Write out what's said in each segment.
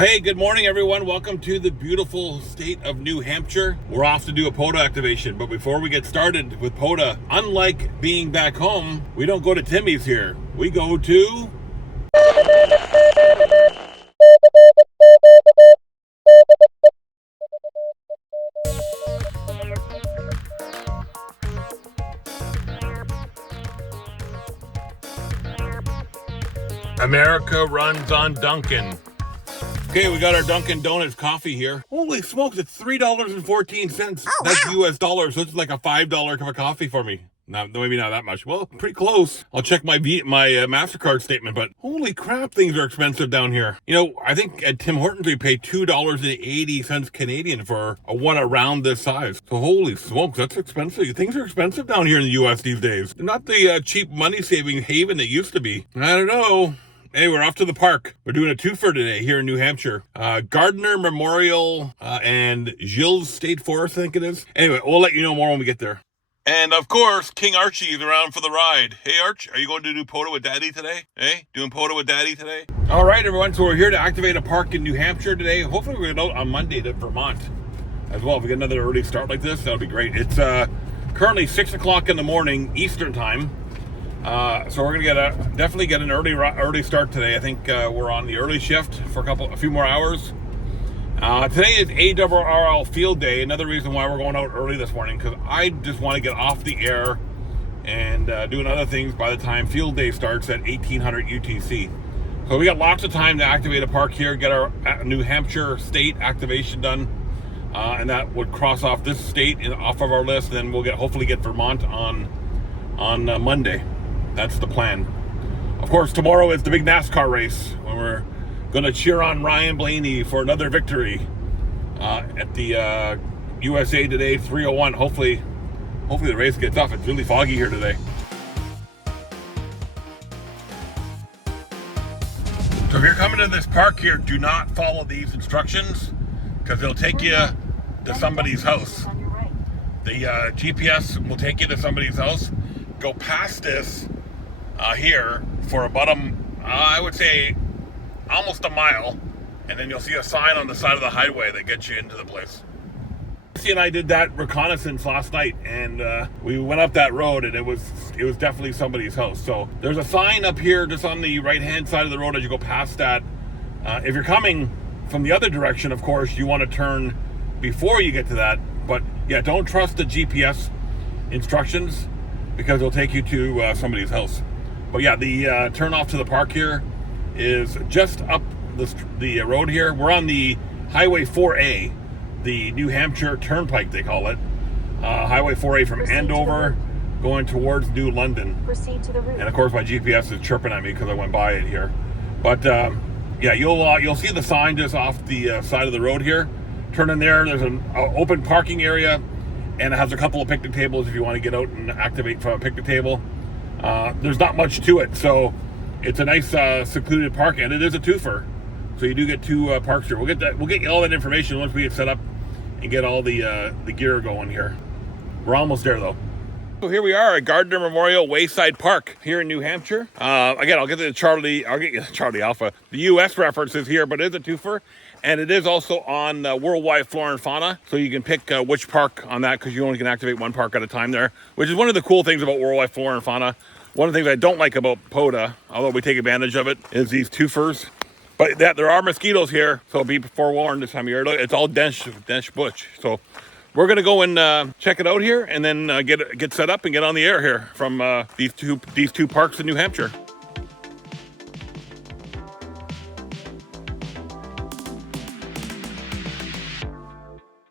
hey, good morning everyone. Welcome to the beautiful state of New Hampshire. We're off to do a POTA activation, but before we get started with POTA, unlike being back home, we don't go to Timmy's here. We go to... America runs on Dunkin'. Okay, we got our Dunkin' Donuts coffee here. Holy smokes, it's $3.14. That's US dollars, so it's like a $5 cup of coffee for me. Maybe not that much. Well, pretty close. I'll check my MasterCard statement, but holy crap, things are expensive down here. You know, I think at Tim Hortons we pay $2.80 Canadian for a one around this size. So holy smokes, that's expensive. Things are expensive down here in the US these days. They're not the cheap money-saving haven they used to be. I don't know. Anyway, we're off to the park. We're doing a twofer today here in New Hampshire. Gardner Memorial and Gile State Forest, I think it is. Anyway, we'll let you know more when we get there. And of course, King Archie is around for the ride. Hey Arch, are you going to do POTA with Daddy today? Hey, doing POTA with Daddy today? All right, everyone, so we're here to activate a park in New Hampshire today. Hopefully we're going to go on Monday to Vermont as well. If we get another early start like this, that'll be great. It's currently 6 o'clock in the morning Eastern time. So we're gonna definitely get an early start today. I think we're on the early shift for a few more hours. Today is ARRL field day. Another reason why we're going out early this morning, because I just want to get off the air and doing other things by the time field day starts at 1800 UTC. So we got lots of time to activate a park here, get our New Hampshire state activation done, and that would cross off this state off of our list. Then we'll hopefully get Vermont on Monday. That's the plan. Of course, tomorrow is the big NASCAR race when we're going to cheer on Ryan Blaney for another victory at the USA Today 301. Hopefully the race gets off. It's really foggy here today. So if you're coming to this park here, do not follow these instructions because they'll take you to somebody's house. The GPS will take you to somebody's house. Go past this here for about I would say almost a mile, and then you'll see a sign on the side of the highway that gets you into the place. Lucy and I did that reconnaissance last night, and we went up that road, and it was definitely somebody's house. So there's a sign up here just on the right hand side of the road as you go past that. If you're coming from the other direction, of course you want to turn before you get to that, but yeah, don't trust the GPS instructions because it'll take you to somebody's house. But yeah, the turn off to the park here is just up the road here. We're on the Highway 4A, the New Hampshire Turnpike, they call it. Highway 4A from Andover going towards New London. Proceed to the route. And of course my GPS is chirping at me because I went by it here. But yeah, you'll see the sign just off the side of the road here. Turn in there. There's an open parking area, and it has a couple of picnic tables if you want to get out and activate from a picnic table. There's not much to it, so it's a nice secluded park, and it is a twofer. So you do get two parks here. We'll get you all that information once we get set up and get all the gear going here. We're almost there though. So here we are at Gardner Memorial Wayside Park here in New Hampshire. Again, I'll get you the Charlie Alpha. The US references here, but it is a twofer. And it is also on Wide Flora and Fauna. So you can pick which park on that because you only can activate one park at a time there, which is one of the cool things about Wide Flora and Fauna. One of the things I don't like about POTA, although we take advantage of it, is these twofers. But there are mosquitoes here, so be forewarned this time of year. It's all dense bush. So we're gonna go and check it out here, and then get set up and get on the air here from these two parks in New Hampshire.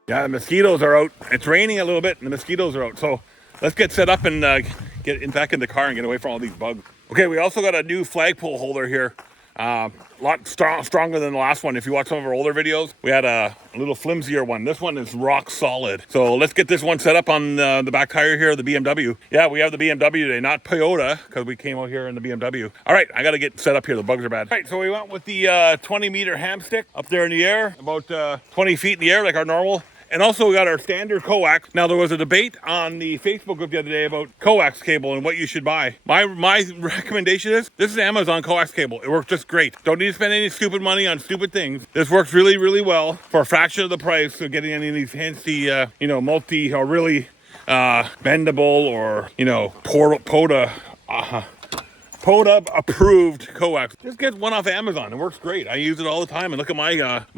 Yeah, the mosquitoes are out. It's raining a little bit, and the mosquitoes are out. So let's get set up and get back in the car and get away from all these bugs. Okay, we also got a new flagpole holder here. A lot stronger than the last one. If you watch some of our older videos, we had a little flimsier one. This one is rock solid. So let's get this one set up on the back tire here of the BMW. Yeah, we have the BMW today, not POTA, because we came out here in the BMW. All right, I got to get set up here. The bugs are bad. All right, so we went with the 20-meter ham stick up there in the air, about 20 feet in the air like our normal. And also we got our standard coax. Now there was a debate on the Facebook group the other day about coax cable and what you should buy. My recommendation is, this is Amazon coax cable. It works just great. Don't need to spend any stupid money on stupid things. This works really, really well for a fraction of the price of getting any of these fancy, you know, multi or really bendable or, you know, POTA approved coax. Just get one off Amazon. It works great. I use it all the time, and look at my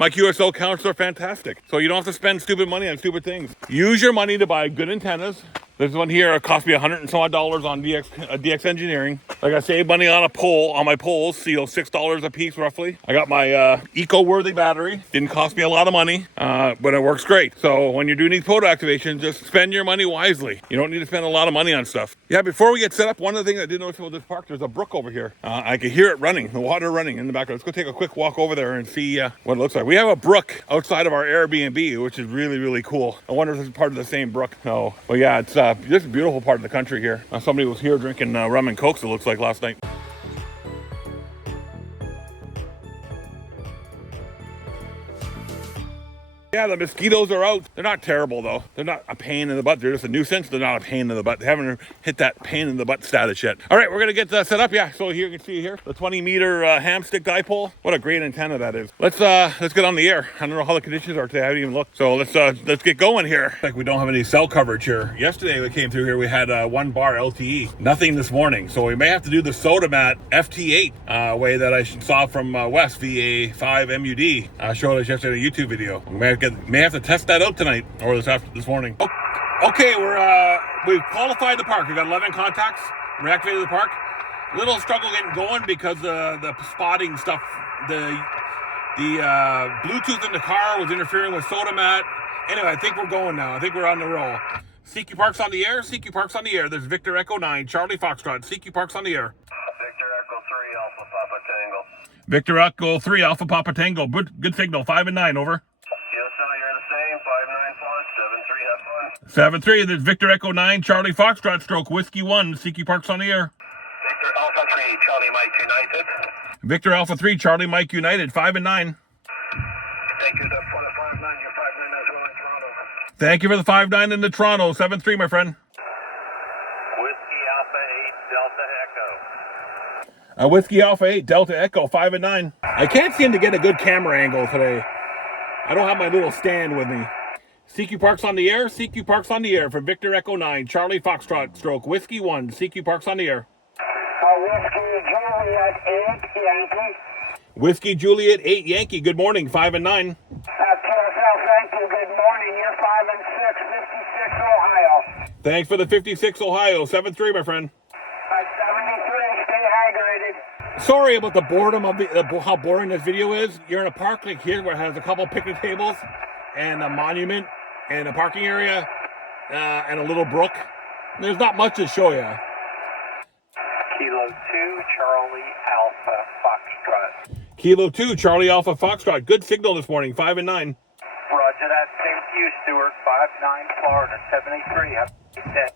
QSL counts are fantastic. So you don't have to spend stupid money on stupid things. Use your money to buy good antennas. This one here cost me $100 and some odd on DX Engineering. Like I saved money on my poles, you know, $6 a piece roughly. I got my eco-worthy battery. Didn't cost me a lot of money, but it works great. So when you're doing these photo activations, just spend your money wisely. You don't need to spend a lot of money on stuff. Yeah, before we get set up, one of the things I did notice about this park, there's a brook over here. I could hear it running, the water running in the background. Let's go take a quick walk over there and see what it looks like. We have a brook outside of our Airbnb, which is really, really cool. I wonder if it's part of the same brook. No, but yeah, it's just a beautiful part of the country here. Somebody was here drinking rum and cokes, it looks like, last night. Yeah, the mosquitoes are out. They're not terrible though. They're not a pain in the butt. They're just a nuisance. They're not a pain in the butt. They haven't hit that pain in the butt status yet. All right, we're gonna get set up. Yeah, so here you can see here the 20-meter ham stick dipole. What a great antenna that is. Let's get on the air. I don't know how the conditions are today. I haven't even looked. So let's get going here. Like we don't have any cell coverage here. Yesterday we came through here. We had 1 bar LTE. Nothing this morning. So we may have to do the Sodamat FT8 way that I saw from West VA5MUD. I showed us yesterday in a YouTube video. We may have to test that out tonight or this morning. Okay, we've qualified the park. We've got 11 contacts, reactivated the park. Little struggle getting going because the spotting stuff, the Bluetooth in the car was interfering with Sodamat. Anyway, I think we're going now. I think we're on the roll. CQ Park's on the air. CQ Park's on the air. There's Victor Echo 9, Charlie Foxtrot. CQ Park's on the air. Victor Echo 3, Alpha Papa Tango. Victor Echo 3, Alpha Papa Tango. Good signal. 5 and 9, over. 7-3, there's Victor Echo 9, Charlie Foxtrot, stroke Whiskey 1, CQ Park's on the air. Victor Alpha 3, Charlie Mike United. Victor Alpha 3, Charlie Mike United, 5 and 9. Thank you for the 5-9, your 5-9 as well in Toronto. Thank you for the 5-9 in the Toronto, 7-3, my friend. Whiskey Alpha 8, Delta Echo. Whiskey Alpha 8, Delta Echo, 5 and 9. I can't seem to get a good camera angle today. I don't have my little stand with me. CQ Park's on the air. CQ Park's on the air for Victor Echo 9, Charlie Foxtrot, stroke Whiskey 1. CQ Park's on the air. Whiskey Juliet 8, Yankee. Whiskey Juliet 8, Yankee. Good morning, 5 and 9. TSL, thank you. Good morning. You're 5 and 6, 56 Ohio. Thanks for the 56 Ohio, 7-3, my friend. 73, stay hydrated. Sorry about the boredom of how boring this video is. You're in a park like here where it has a couple picnic tables and a monument and a parking area and a little brook. There's not much to show you. Kilo 2, Charlie Alpha Foxtrot. Kilo 2, Charlie Alpha Foxtrot. Good signal this morning, 5 and 9. Roger that. Thank you, Stuart. 5-9, Florida, 73. Have a good day.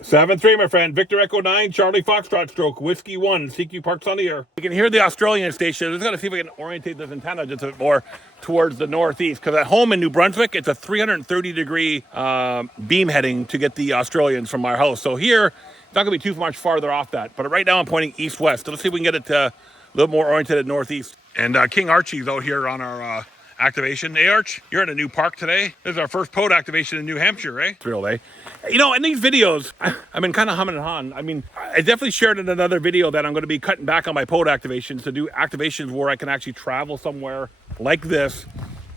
7-3, my friend. Victor Echo 9, Charlie Foxtrot, stroke Whiskey 1. CQ Park's on the air. You can hear the Australian station. I'm just going to see if I can orientate this antenna just a bit more towards the northeast, because at home in New Brunswick, it's a 330-degree beam heading to get the Australians from our house. So here, it's not going to be too much farther off that. But right now, I'm pointing east-west. So let's see if we can get it a little more oriented northeast. And King Archie's out here on our activation. Hey, Arch, you're in a new park today. This is our first POTA activation in New Hampshire, eh? Thrilled, eh? You know, in these videos, I've been kind of humming and hawing. I mean, I definitely shared in another video that I'm going to be cutting back on my POTA activations to do activations where I can actually travel somewhere like this,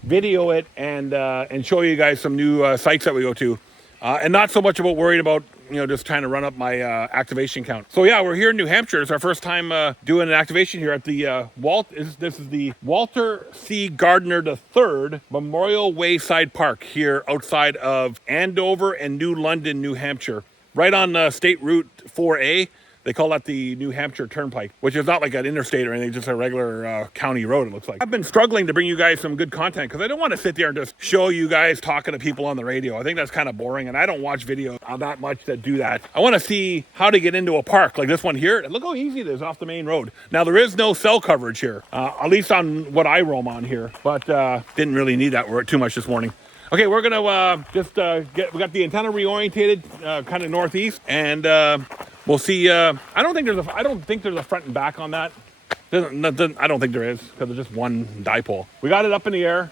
video it, and show you guys some new sites that we go to. And not so much about worrying about, you know, just trying to run up my activation count. So yeah, we're here in New Hampshire. It's our first time doing an activation here at the this is the Walter C. Gardner III Memorial Wayside Park here outside of Andover and New London, New Hampshire. Right on State Route 4A. They call that the New Hampshire Turnpike, which is not like an interstate or anything, just a regular county road, it looks like. I've been struggling to bring you guys some good content because I don't want to sit there and just show you guys talking to people on the radio. I think that's kind of boring, and I don't watch videos that much that do that. I want to see how to get into a park like this one here. Look how easy it is off the main road. Now, there is no cell coverage here, at least on what I roam on here, but didn't really need that too much this morning. Okay, we're gonna we got the antenna reorientated kind of northeast, and we'll see. I don't think there's a front and back on that. I don't think there is, because there's just one dipole. We got it up in the air,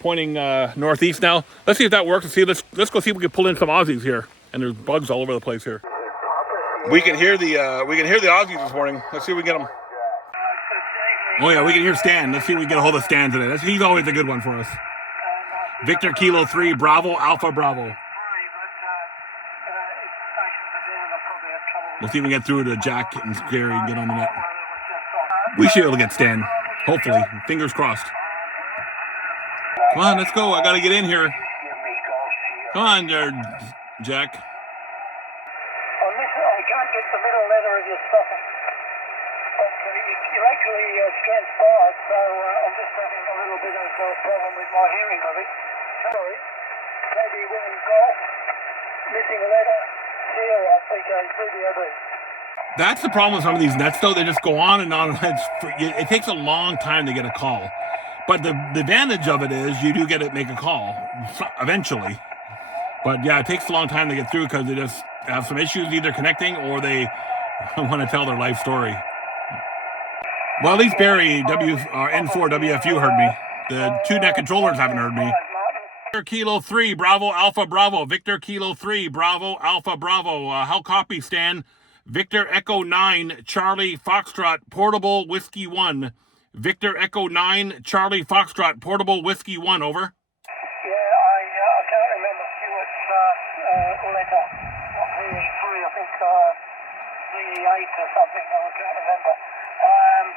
pointing northeast now. Let's see if that works. Let's go see if we can pull in some Aussies here. And there's bugs all over the place here. We can hear the Aussies this morning. Let's see if we get them. Oh yeah, we can hear Stan. Let's see if we can get a hold of Stan today. He's always a good one for us. Victor Kilo 3 Bravo Alpha Bravo. We'll see if we can get through to Jack and Gary and get on the net. We should be able to get Stan. Hopefully. Fingers crossed. Come on, let's go. I gotta get in here. Come on there, Jack. I can't get the middle letter of your stuffing. But you're actually strength 5, so I'm just having a little bit of a problem with my hearing of it. Sorry. Maybe women's golf. Missing a letter. Here, I think CBOB. That's the problem with some of these nets, though. They just go on and on. It takes a long time to get a call. But the advantage of it is you do get to make a call eventually. But yeah, it takes a long time to get through because they just have some issues either connecting or they want to tell their life story. Well, at least Barry N4WFU heard me. The 2 net controllers haven't heard me. Victor Kilo 3 Bravo Alpha Bravo. Victor Kilo 3 Bravo Alpha Bravo. How copy, Stan? Victor Echo 9 Charlie Foxtrot Portable Whiskey 1. Victor Echo 9 Charlie Foxtrot Portable Whiskey 1, over. Yeah, I can't remember Stuart's letter. Not VE3, I think VE8 or something. I can't remember. I'm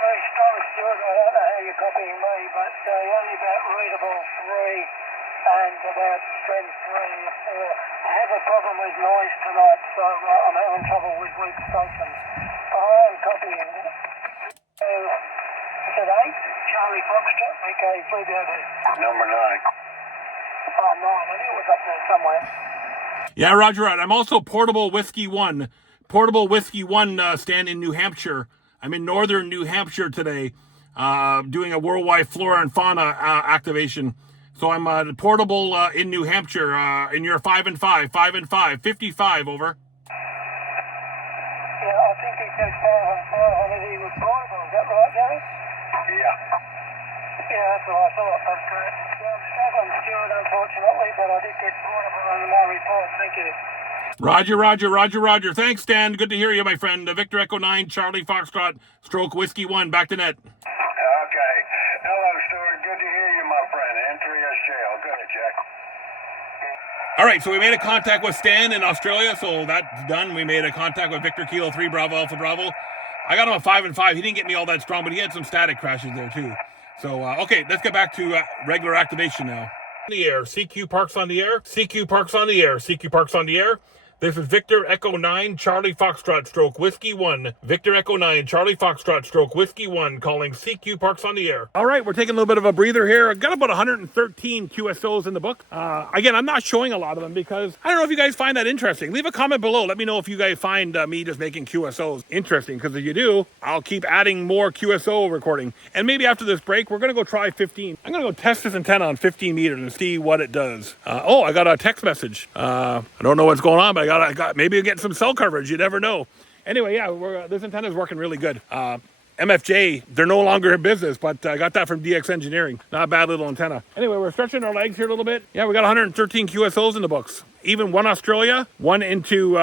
very strong, Stuart. I don't know how you're copying me, but only about readable 3 and about strength 3 or 4. I have a problem with noise tonight, so I'm having trouble with weak stations. I am copying. Is it 8? Charlie Foxtrot, VK 3BOD. Number 9. Oh, 9. I knew it was up there somewhere. Yeah, Roger. Right. I'm also Portable Whiskey 1. Portable Whiskey 1 stand in New Hampshire. I'm in northern New Hampshire today, doing a worldwide flora and fauna activation. So I'm portable in New Hampshire, in your 5 and 5, 55, over. Yeah, I think he said 5 and 5, and he was portable. Is that right, Gary? Yeah. Yeah, that's what I thought. But I'm struggling, Stuart, unfortunately, but I did get portable on my report. Thank you. Roger. Thanks, Stan. Good to hear you, my friend. Victor Echo 9, Charlie Foxtrot, Stroke Whiskey 1. Back to net. Okay. Hello, Stuart. Good to hear you, my friend. Entry a shell. Go ahead, Jack. All right, so we made a contact with Stan in Australia, so that's done. We made a contact with Victor Kilo 3 Bravo Alpha Bravo. I got him a 5 and 5. He didn't get me all that strong, but he had some static crashes there too. So, okay, let's get back to regular activation now. The air. CQ Parks on the air. CQ Parks on the air. CQ Parks on the air. This is Victor Echo 9 Charlie Foxtrot Stroke Whiskey 1. Victor Echo 9 Charlie Foxtrot Stroke Whiskey 1 calling CQ Parks on the air. All right, we're taking a little bit of a breather here. I've got about 113 QSOs in the book. Again, I'm not showing a lot of them because I don't know if you guys find that interesting. Leave a comment below. Let me know if you guys find me just making QSOs interesting, because if you do, I'll keep adding more QSO recording. And maybe after this break, we're going to go try 15. I'm going to go test this antenna on 15 meters and see what it does. I got a text message. I don't know what's going on, but I got maybe get some cell coverage. You never know. Anyway, yeah, this antenna is working really good. MFJ, they're no longer in business, but I got that from DX Engineering. Not a bad little antenna. Anyway, we're stretching our legs here a little bit. Yeah, we got 113 QSOs in the books. Even one Australia, one into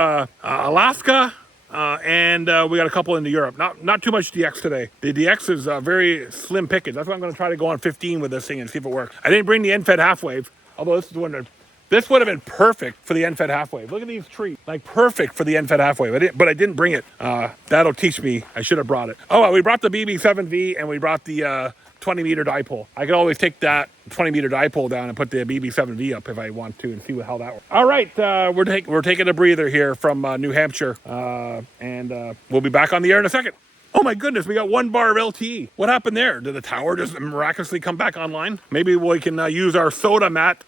Alaska, and we got a couple into Europe. Not too much DX today. The DX is very slim pickings. That's why I'm going to try to go on 15 with this thing and see if it works. I didn't bring the end-fed half wave, although this is one that... This would have been perfect for the end-fed half wave. Look at these trees. Like, perfect for the end-fed half wave. But I didn't bring it. That'll teach me. I should have brought it. Oh, we brought the BB7V and we brought the 20-meter dipole. I could always take that 20-meter dipole down and put the BB7V up if I want to and see how that works. All right, we're taking a breather here from New Hampshire. And we'll be back on the air in a second. Oh my goodness, we got 1 bar of LTE. What happened there? Did the tower just miraculously come back online? Maybe we can use our soda mat.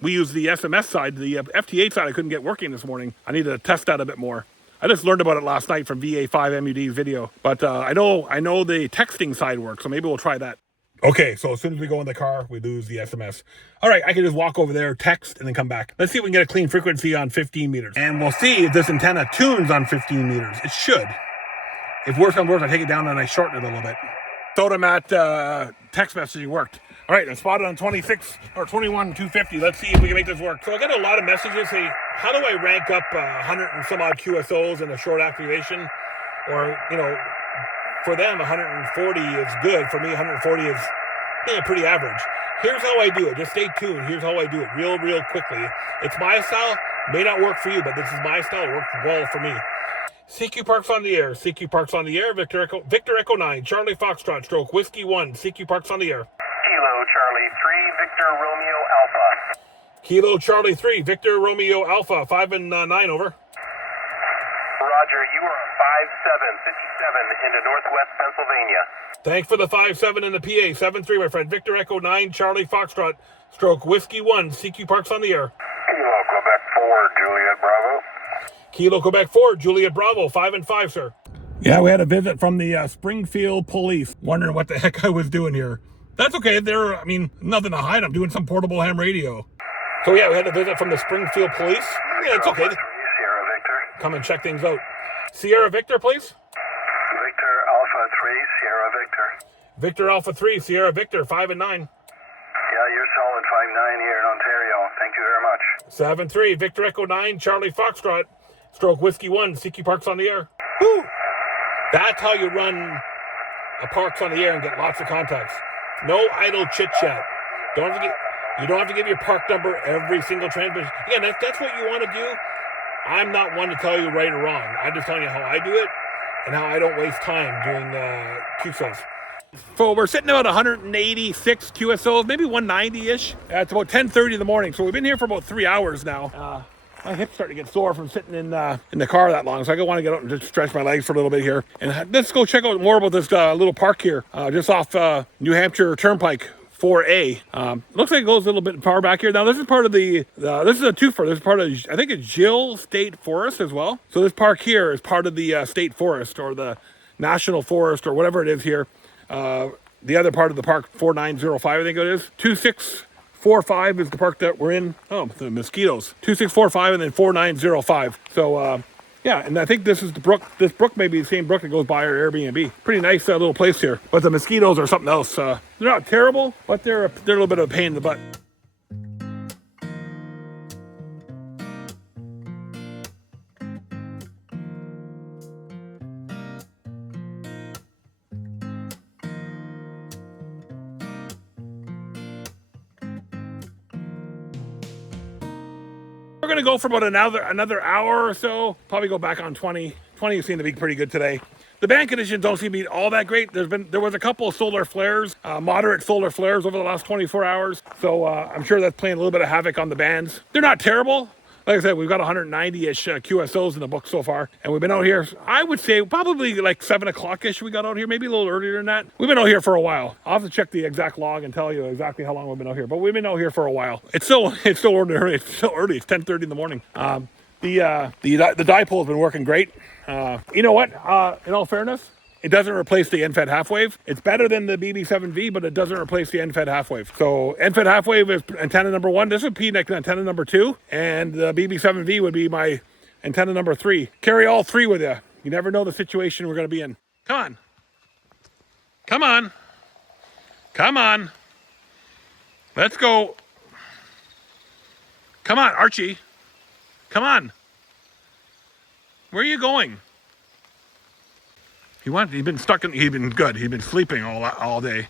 We use the SMS side. The FT8 side I couldn't get working this morning. I need to test that a bit more. I just learned about it last night from VA5 MUD's video. But I know the texting side works, so maybe we'll try that. Okay, so as soon as we go in the car, we lose the SMS. All right, I can just walk over there, text, and then come back. Let's see if we can get a clean frequency on 15 meters. And we'll see if this antenna tunes on 15 meters. It should. If worse comes worse, I take it down and I shorten it a little bit. Sodamat text messaging worked. All right, I'm spotted on 26 or 21-250. Let's see if we can make this work. So I got a lot of messages saying, how do I rank up 100 and some odd QSOs in a short activation? Or, you know, for them, 140 is good. For me, 140 is pretty average. Here's how I do it. Just stay tuned. Here's how I do it real quickly. It's my style. May not work for you, but this is my style. It works well for me. CQ Parks on the air. CQ Parks on the air. Victor Echo 9. Charlie Foxtrot. Stroke Whiskey 1. CQ Parks on the air. Kilo Charlie 3. Victor Romeo Alpha. Kilo Charlie 3. Victor Romeo Alpha. 5 and 9 over. Roger, you are 5757 into Northwest Pennsylvania. Thanks for the 57 in the PA. 7-3, my friend. Victor Echo 9. Charlie Foxtrot. Stroke Whiskey 1. CQ Parks on the air. Kilo Quebec 4. Juliet Bravo. Kilo Quebec 4, Juliet Bravo, 5 and 5, sir. Yeah, we had a visit from the Springfield police, wondering what the heck I was doing here. That's okay. Nothing to hide. I'm doing some portable ham radio. So yeah, we had a visit from the Springfield police. Yeah, it's okay. Sierra Victor. Come and check things out. Sierra Victor, please. Victor Alpha 3, Sierra Victor. Victor Alpha 3, Sierra Victor, 5 and 9. Yeah, you're solid 5-9 here in Ontario. Thank you very much. 7-3, Victor Echo 9, Charlie Foxtrot. Stroke Whiskey 1, CQ Parks on the air. Woo! That's how you run a Parks on the air and get lots of contacts. No idle chit-chat. You don't have to give your park number every single transmission. Again, that's what you want to do. I'm not one to tell you right or wrong. I'm just telling you how I do it and how I don't waste time doing QSOs. So we're sitting about 186 QSOs, maybe 190-ish. It's about 10:30 in the morning. So we've been here for about 3 hours now. My hips starting to get sore from sitting in the car that long, so I want to get out and just stretch my legs for a little bit here. And let's go check out more about this little park here, just off New Hampshire Turnpike 4A. Looks like it goes a little bit far back here. Now this is part of this is a twofer. This is part of, I think it's Gile State Forest as well. So this park here is part of the State Forest or the National Forest or whatever it is here. The other part of the park, 4905, I think it is. 2645 is the park that we're in. Oh, the mosquitoes. 2645 and then 4905. So, yeah, and I think this is the brook. This brook may be the same brook that goes by our Airbnb. Pretty nice little place here. But the mosquitoes are something else. They're not terrible, but they're a little bit of a pain in the butt. We're going to go for about another hour or so. Probably go back on 20. 20 seem to be pretty good today. The band conditions don't seem to be all that great. There was a couple of solar flares, moderate solar flares over the last 24 hours. So I'm sure that's playing a little bit of havoc on the bands. They're not terrible. Like I said, we've got 190-ish QSOs in the book so far. And we've been out here, I would say, probably like 7 o'clock-ish we got out here. Maybe a little earlier than that. We've been out here for a while. I'll have to check the exact log and tell you exactly how long we've been out here. But we've been out here for a while. It's still early. It's still early. It's 10:30 in the morning. The Dipole has been working great. You know what? In all fairness, it doesn't replace the end-fed half-wave. It's better than the BB7V, but it doesn't replace the end-fed half-wave. So end-fed half-wave is antenna number 1. This would be antenna number 2. And the BB7V would be my antenna number 3. Carry all 3 with you. You never know the situation we're going to be in. Come on. Come on. Come on. Let's go. Come on, Archie. Come on. Where are you going? He's been good. He's been sleeping all day.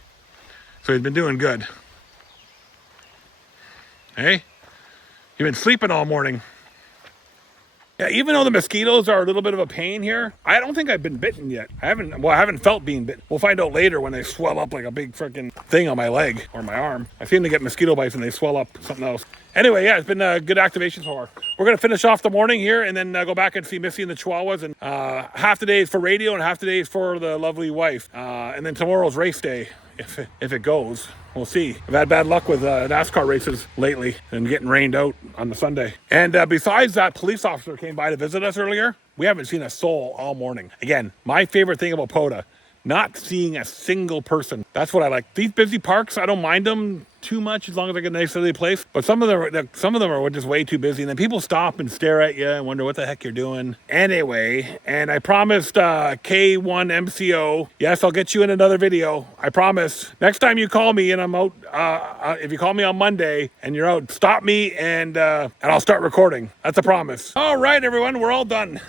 So he's been doing good. Hey? You've been sleeping all morning. Yeah, even though the mosquitoes are a little bit of a pain here, I don't think I've been bitten yet. I haven't felt being bitten. We'll find out later when they swell up like a big freaking thing on my leg or my arm. I seem to get mosquito bites and they swell up something else. Anyway, yeah, it's been a good activation so far. We're going to finish off the morning here and then go back and see Missy and the Chihuahuas. And half the day is for radio and half the day is for the lovely wife. And then tomorrow's race day, if it goes. We'll see. I've had bad luck with NASCAR races lately and getting rained out on the Sunday. And besides that police officer came by to visit us earlier, we haven't seen a soul all morning. Again, my favorite thing about POTA, not seeing a single person. That's what I like. These busy parks, I don't mind them too much as long as I get a nice little place. But some of them are just way too busy, and then people stop and stare at you and wonder what the heck you're doing. Anyway, and I promised K1MCO, yes, I'll get you in another video. I promise. Next time you call me and I'm out, if you call me on Monday and you're out, stop me and I'll start recording. That's a promise. All right, everyone, we're all done.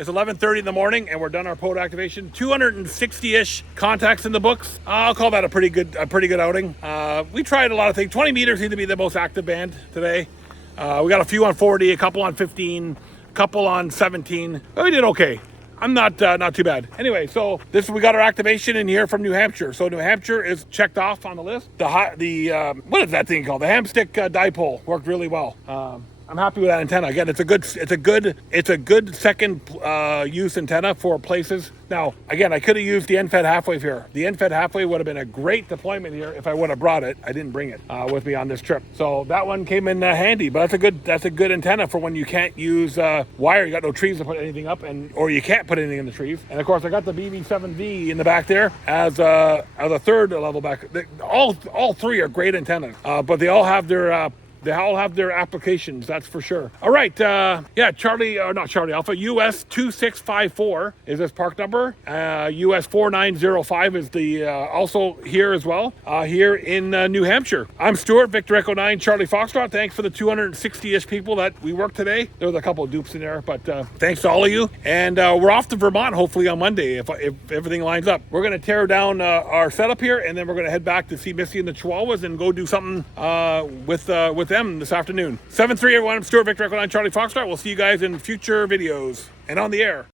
It's 11:30 in the morning and we're done our POTA activation. 260-ish contacts in the books. I'll call that a pretty good outing. We tried a lot of things. 20 meters seemed to be the most active band today. We got a few on 40, a couple on 15, a couple on 17. But we did okay. I'm not too bad. Anyway, so we got our activation in here from New Hampshire. So New Hampshire is checked off on the list. What is that thing called? The Hamstick Dipole worked really well. I'm happy with that antenna. Again, it's a good second use antenna for places. Now, again, I could have used the end-fed half wave here. The end-fed half wave would have been a great deployment here if I would have brought it. I didn't bring it with me on this trip, so that one came in handy. But that's a good antenna for when you can't use wire. You got no trees to put anything up, or you can't put anything in the trees. And of course, I got the BB7V in the back there as a third level back. All three are great antennas, but they all have their applications, that's for sure. All right, yeah, not Charlie Alpha, US-2654 is this park number. US-4905 is the also here as well, here in New Hampshire. I'm Stuart, Victor Echo 9, Charlie Foxtrot. Thanks for the 260-ish people that we worked today. There was a couple of dupes in there, but thanks to all of you. And we're off to Vermont, hopefully on Monday, if everything lines up. We're gonna tear down our setup here, and then we're gonna head back to see Missy and the Chihuahuas and go do something with them this afternoon. 7-3, everyone. I'm Stuart Victor Echo 9, Charlie Foxtrot. We'll see you guys in future videos and on the air.